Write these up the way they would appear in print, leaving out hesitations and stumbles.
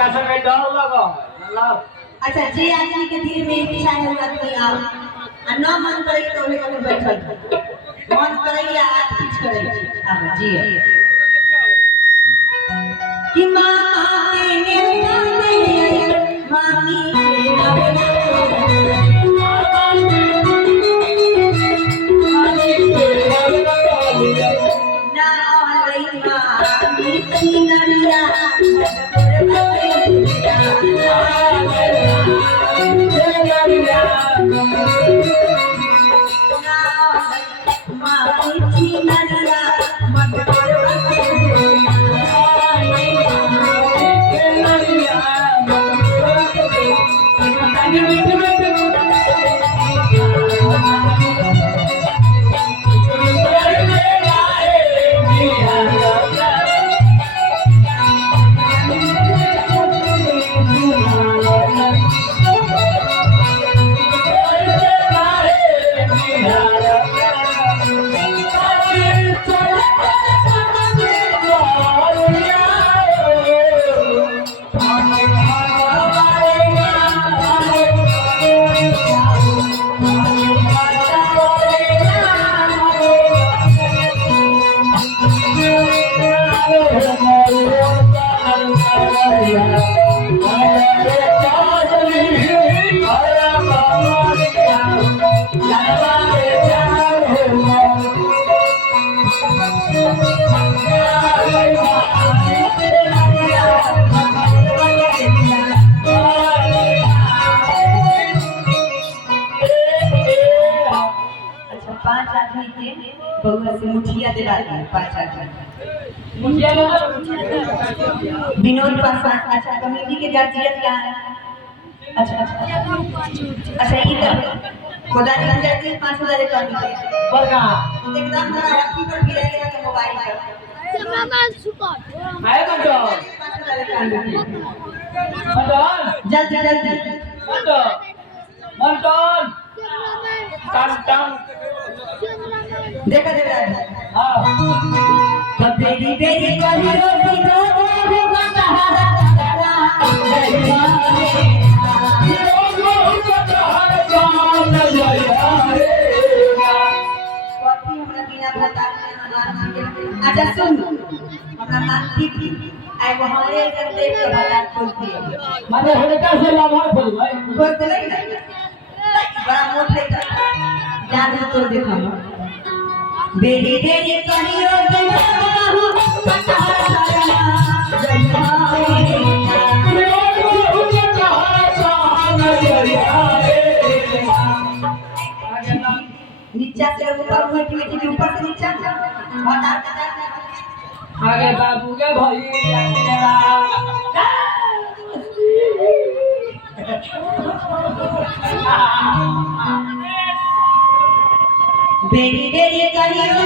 का सब डर लगो मतलब अच्छा जे आदमी के दिल में इच्छा है आदमी आओ आ न मन करे तो ओहे कहीं बैठल मन करे या आग पीछ करे हां जी कि मामा के नेवता दे मामी के नवना ना आलई मामी की नरिया बहुआ से मुठिया दिला दी 5 आदमी मुठिया विनोद पासवान अच्छा कमेटी के जातियत क्या है अच्छा इधर खुदा ने जाती 5000 का बरका एकदम मेरा अथी पर गिरा गया के मोबाइल पर मामा सुपर आए बंदो 5000 का बंदो जल्दी बंदो मंटन टम देखा हां बेरी बेरी करियो बिनो बतहारा अच्छा सुन हमरा मानती थी आई वहां कर देख के बता खोलती है माने हड़का से लाभ खोल भाई खोल दे नहीं बड़ा मोटे जान तो देखो बेरी बेरी करियो बिनो बतहारा नीचा से ऊपर बैठी ऊपर से नीचा हटा आगे बाबू के भाई बेरी बेरी करियो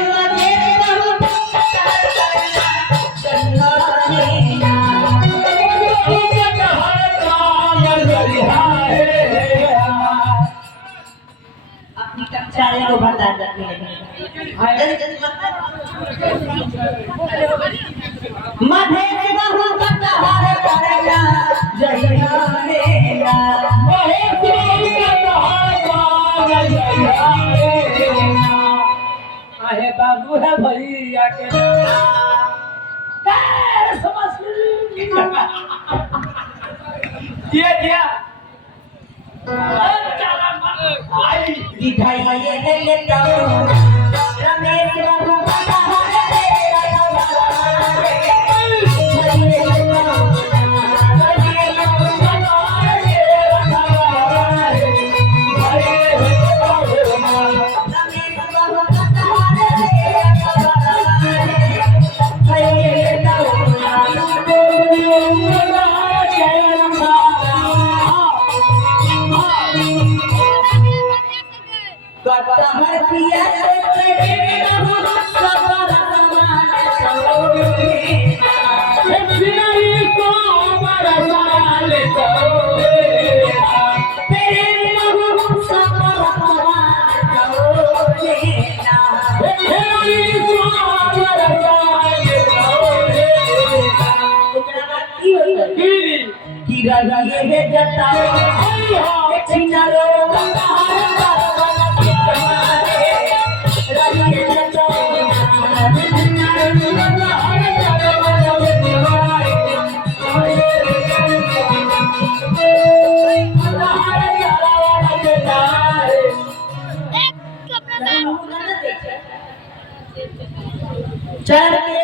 अपनी कक्षाएं को बता देते हैं मधे बहु कटहर करेगा जयहारेगा महे कटहर जयहारेगा आहे बाबू है भैया के कर समझ दिया दिखाई ये लेता रमेश बाबू कटहर पिया गिरा ये जताओ ए छिनारो चढ़ के